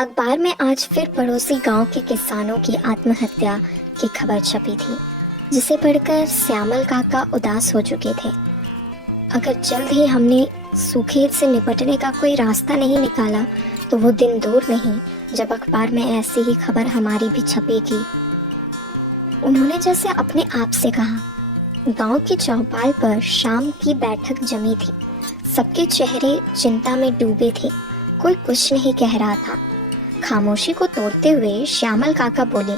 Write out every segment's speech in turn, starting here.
अखबार में आज फिर पड़ोसी गांव के किसानों की आत्महत्या की खबर छपी थी, जिसे पढ़कर श्यामल काका उदास हो चुके थे। अगर जल्द ही हमने सूखे से निपटने का कोई रास्ता नहीं निकाला तो वो दिन दूर नहीं जब अखबार में ऐसी ही खबर हमारी भी छपेगी। उन्होंने जैसे अपने आप से कहा। गांव की चौपाल पर शाम की बैठक जमी थी। सबके चेहरे चिंता में डूबे थे। कोई कुछ नहीं कह रहा था। खामोशी को तोड़ते हुए श्यामल काका बोले,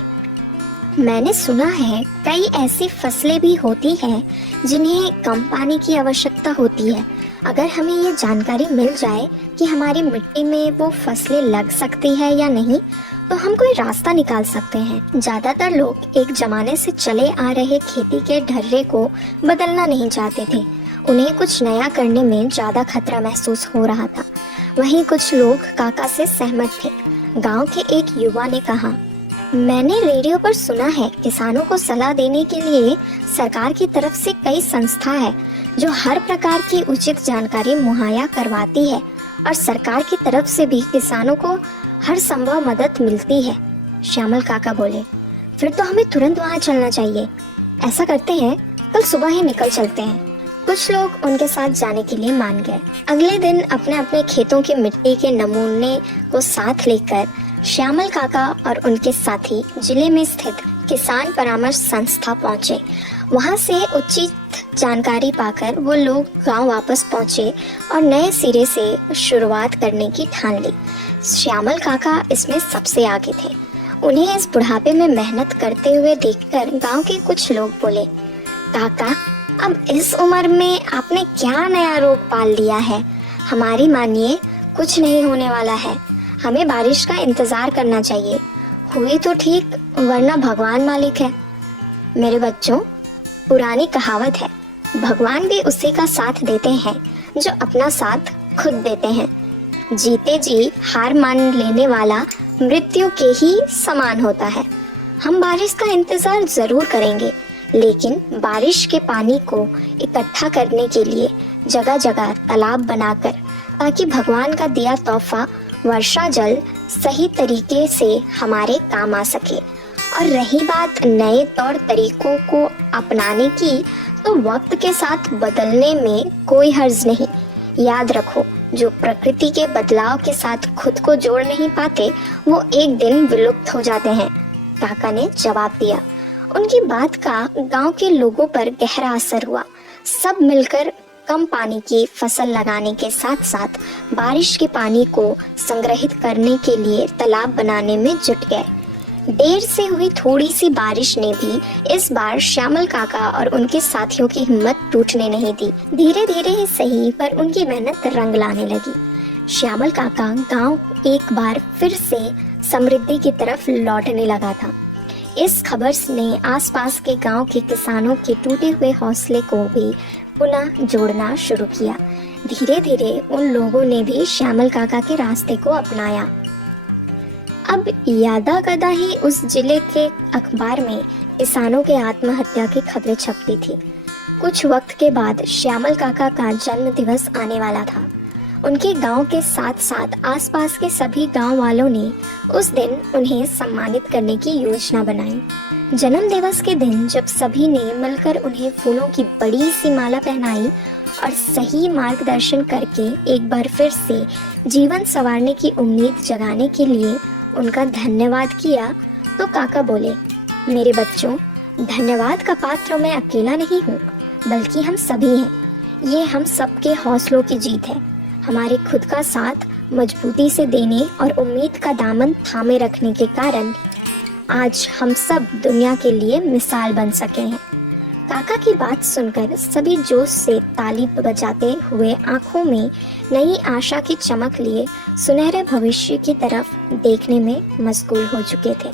मैंने सुना है कई ऐसी फसलें भी होती हैं जिन्हें कम पानी की आवश्यकता होती है। अगर हमें ये जानकारी मिल जाए कि हमारी मिट्टी में वो फसलें लग सकती है या नहीं, तो हम कोई रास्ता निकाल सकते हैं। ज्यादातर लोग एक जमाने से चले आ रहे खेती के ढर्रे को बदलना नहीं चाहते थे। उन्हें कुछ नया करने में ज्यादा खतरा महसूस हो रहा था। वहीं कुछ लोग काका से सहमत थे। गांव के एक युवा ने कहा, मैंने रेडियो पर सुना है किसानों को सलाह देने के लिए सरकार की तरफ से कई संस्था है जो हर प्रकार की उचित जानकारी मुहैया करवाती है और सरकार की तरफ से भी किसानों को हर संभव मदद मिलती है। श्यामल काका बोले, फिर तो हमें तुरंत वहाँ चलना चाहिए। ऐसा करते हैं, कल सुबह ही निकल चलते हैं। कुछ लोग उनके साथ जाने के लिए मान गए। अगले दिन अपने अपने खेतों की मिट्टी के नमूने को साथ लेकर श्यामल काका और उनके साथी जिले में स्थित किसान परामर्श संस्था पहुंचे। वहां से उचित जानकारी पाकर वो लोग गांव वापस पहुंचे और नए सिरे से शुरुआत करने की ठान ली। श्यामल काका इसमें सबसे आगे थे। उन्हें इस बुढ़ापे में मेहनत करते हुए देखकर गांव के कुछ लोग बोले, काका, अब इस उम्र में आपने क्या नया रोग पाल लिया है। हमारी मानिए, कुछ नहीं होने वाला है। हमें बारिश का इंतजार करना चाहिए। हुई तो ठीक, वरना भगवान मालिक है। मेरे बच्चों, पुरानी कहावत है, भगवान भी उसी का साथ देते हैं जो अपना साथ खुद देते हैं। जीते जी हार मान लेने वाला मृत्यु के ही समान होता है। हम बारिश का इंतजार जरूर करेंगे, लेकिन बारिश के पानी को इकट्ठा करने के लिए जगह जगह तालाब बनाकर, ताकि भगवान का दिया तोहफा वर्षा जल सही तरीके से हमारे काम आ सके। और रही बात नए तौर तरीकों को अपनाने की, तो वक्त के साथ बदलने में कोई हर्ज नहीं। याद रखो, जो प्रकृति के बदलाव के साथ खुद को जोड़ नहीं पाते, वो एक दिन विलुप्त हो जाते हैं, काका ने जवाब दिया। उनकी बात का गांव के लोगों पर गहरा असर हुआ। सब मिलकर कम पानी की फसल लगाने के साथ साथ बारिश के पानी को संग्रहित करने के लिए तालाब बनाने में जुट गए। देर से हुई थोड़ी सी बारिश ने भी इस बार श्यामल काका और उनके साथियों की हिम्मत टूटने नहीं दी। धीरे धीरे ही सही, पर उनकी मेहनत रंग लाने लगी। श्यामल काका गांव एक बार फिर से समृद्धि की तरफ लौटने लगा था। इस खबर ने आसपास के गांव के किसानों के टूटे हुए हौसले को भी पुनः जोड़ना शुरू किया। धीरे धीरे उन लोगों ने भी श्यामल काका के रास्ते को अपनाया। अब यादा कदा ही उस जिले के अखबार में किसानों के आत्महत्या की खबरें छपती थी। कुछ वक्त के बाद श्यामल काका का जन्म दिवस आने वाला था। उनके गांव के साथ साथ आसपास के सभी गांव वालों ने उस दिन उन्हें सम्मानित करने की योजना बनाई। जन्म दिवस के दिन जब सभी ने मिलकर उन्हें फूलों की बड़ी सी माला पहनाई और सही मार्गदर्शन करके एक बार फिर से जीवन संवारने की उम्मीद जगाने के लिए उनका धन्यवाद किया, तो काका बोले, मेरे बच्चों, धन्यवाद का पात्र मैं अकेला नहीं हूँ, बल्कि हम सभी हैं। ये हम सबके हौसलों की जीत है। हमारे खुद का साथ मजबूती से देने और उम्मीद का दामन थामे रखने के कारण आज हम सब दुनिया के लिए मिसाल बन सके हैं। काका की बात सुनकर सभी जोश से ताली बजाते हुए आंखों में नई आशा की चमक लिए सुनहरे भविष्य की तरफ देखने में मशगूल हो चुके थे।